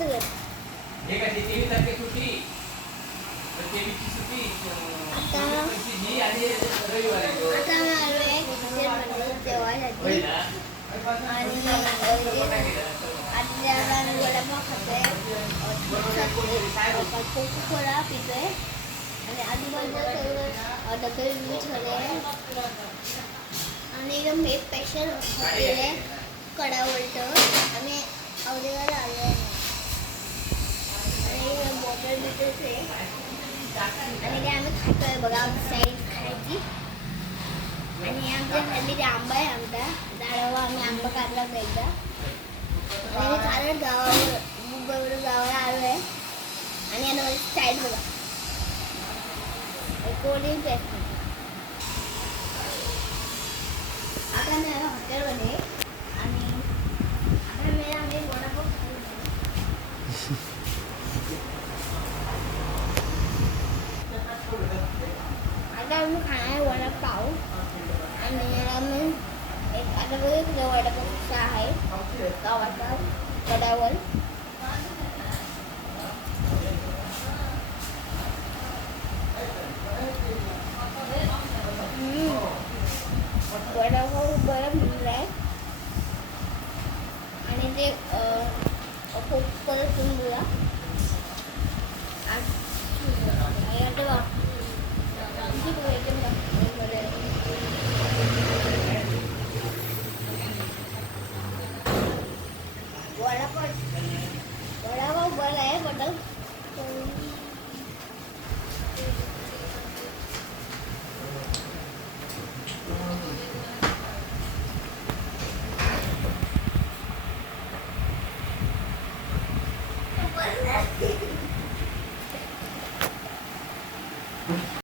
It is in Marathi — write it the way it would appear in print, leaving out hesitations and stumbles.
मस्त घर. हे काय ते 23 तारखेची सुट्टी. तर 23 ची सुट्टी. आता 25 ही आणि रविवारी. आता आम्ही आलो आहे किचनमध्ये जेवायसाठी आणि आपल्याला वडापाव खातोय, कोकोकोला पितोय आणि आजूबाजूला सगळं डबे बिबे ठेवले आणि एकदम हे स्पेशल केलं आहे कडावलतं आणि अवधेगाला आलं आहे आणि बॉटल बिटल्स आहे आणि ते आम्ही खातोय बघा आमची साईड खायची. आणि आमच्या खाली ते आंबा आहे, आमचा झाडावर आम्ही आंबा काढला होता एकदा आणि मी चालत गावावर मुंबईवरून गावाला आलो आहे आणि आता माझी साईड बघा कोल्ड्रिंक प्यायची. आता मी आलो हॉटेलमध्ये आणि आता आम्ही वडापाव आता आम्ही खाणार आहे वडापाव आणि आम्ही एक आता बघा वडापाव आहे गावाचा कडावर. वडापाव बरं मिळलं आहे आणि ते खूप परत तुम्ही वडापाव बरं आहे बट